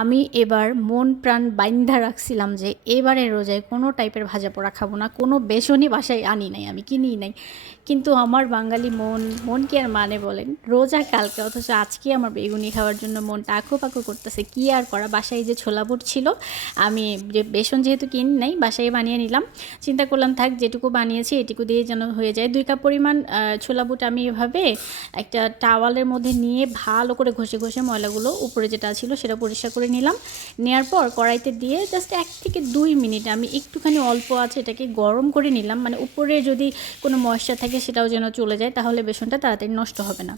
আমি এবার মন প্রাণ বাইন্ধা রাখছিলাম যে এবারের রোজায় কোনো টাইপের ভাজা পোড়া খাবো না, কোনো বেসনই বাসায় আনি নাই, আমি কিনিই নাই। কিন্তু আমার বাঙালি মন কি আর মানে বলেন, রোজা কালকে অথচ আজকে আমার বেগুনি খাওয়ার জন্য মনটা আঁকো করতেছে। কি আর করা, বাসায় যে ছোলা বুট ছিল, আমি যে বেসন যেহেতু কিনি নাই বাসায় বানিয়ে নিলাম। চিন্তা করলাম থাক, যেটুকু বানিয়েছি এটুকু দিয়ে যেন হয়ে যায়। 2 কাপ পরিমাণ ছোলা বুট আমি এভাবে একটা টাওয়ালের মধ্যে নিয়ে ভালো করে ঘষে ঘষে ময়লাগুলো উপরে যেটা ছিল সেটা পরিষ্কার করে নিলাম। নেওয়ার পর কড়াইতে দিয়ে জাস্ট 1 থেকে 2 মিনিট আমি একটুখানি অল্প আছে এটাকে গরম করে নিলাম, মানে উপরে যদি কোনো ময়েশ্চার থাকে সেটাও যেন চলে যায়, তাহলে বেসনটা তাড়াতাড়ি নষ্ট হবে না।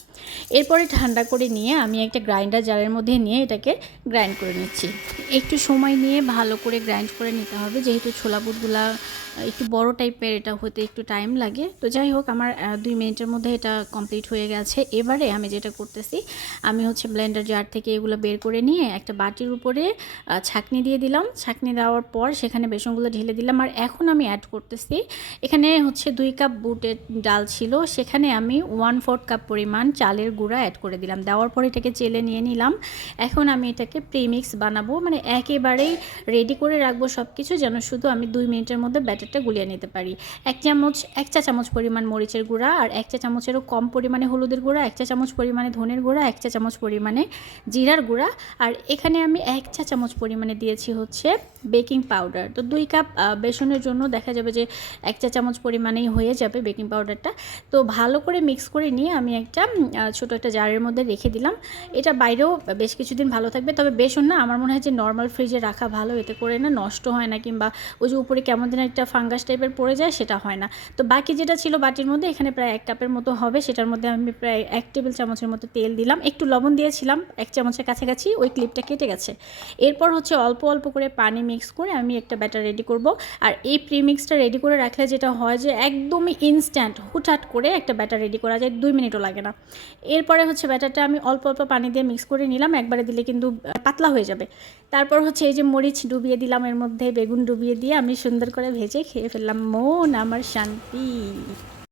এরপরে ঠান্ডা করে নিয়ে আমি একটা গ্রাইন্ডার জারের মধ্যে নিয়ে এটাকে গ্রাইন্ড করে নিচ্ছি। একটু সময় নিয়ে ভালো করে গ্রাইন্ড করে নিতে হবে, যেহেতু ছোলা বুটগুলা একটু বড় টাইপের, এটা হতে একটু টাইম লাগে। তো যাই হোক, আমার 2 মিনিটের মধ্যে এটা কমপ্লিট হয়ে গেছে। এবারে আমি যেটা করতেছি, আমি ব্লেন্ডার জার থেকে এগুলো বের করে নিয়ে একটা বাটির উপরে ছাঁকনি দিয়ে দিলাম। ছাঁকনি দেওয়ার পর সেখানে বেসনগুলো ঢেলে দিলাম। আর এখন আমি অ্যাড করতেছি, এখানে 2 কাপ বুটের ডাল ছিল, সেখানে আমি 1/4 কাপ পরিমাণ চালের গুঁড়া অ্যাড করে দিলাম। দেওয়ার পর এটাকে চেলে নিয়ে নিলাম। এখন আমি এটাকে প্রিমিক্স বানাবো, মানে একেবারেই রেডি করে রাখবো সব কিছু, যেন শুধু আমি 2 মিনিটের মধ্যে ব্যাটারটা গুলিয়ে নিতে পারি। 1 চা চামচ পরিমাণ মরিচের গুঁড়া, আর 1 চা চামচেরও কম পরিমাণে হলুদের গুঁড়া, 1 চা চামচ পরিমাণে ধনের গুঁড়া, 1 চা চামচ পরিমাণে জিরার গুঁড়া, আর এখানে আমি 1 চা চামচ পরিমাণে দিয়েছি বেকিং পাউডার। তো 2 কাপ বেসনের জন্য দেখা যাবে যে 1 চা চামচ পরিমাণেই হয়ে যাবে বেকিং পাউডারটা। তো ভালো করে মিক্স করে নিয়ে আমি একটা ছোটো একটা জারের মধ্যে রেখে দিলাম। এটা বাইরেও বেশ কিছুদিন ভালো থাকবে, তবে বেসন না, আমার মনে হয় যে নর্মাল ফ্রিজে রাখা ভালো, এতে করে না নষ্ট হয় না, কিংবা ওই যে উপরে কেমন যেন একটা ফাঙ্গাস টাইপের পড়ে যায়, সেটা হয় না। তো বাকি যেটা ছিল বাটির মধ্যে, এখানে প্রায় 1 কাপের মতো হবে, সেটার মধ্যে আমি প্রায় 1 টেবিল চামচের মতো তেল দিলাম, একটু লবণ দিয়েছিলাম 1 চামচের কাছাকাছি, ওই ক্লিপটা কেটে গেছে। এরপর অল্প অল্প করে পানি মিক্স করে আমি একটা ব্যাটার রেডি করব। আর এই প্রিমিক্সটা রেডি করে রাখলে যেটা হয় যে একদমই ইনস্ট্যান্ট হুটহাট করে একটা ব্যাটার রেডি করা যায়, 2 মিনিটও লাগে না। এরপরে ব্যাটারটা আমি অল্প অল্প পানি দিয়ে মিক্স করে নিলাম, একবারে দিলে কিন্তু পাতলা হয়ে যাবে। তারপর এই যে মরিচ ডুবিয়ে দিলাম এর মধ্যে, বেগুন ডুবিয়ে দিয়ে আমি সুন্দর করে ভেজে খেয়ে ফেললাম। মন আমার শান্তি।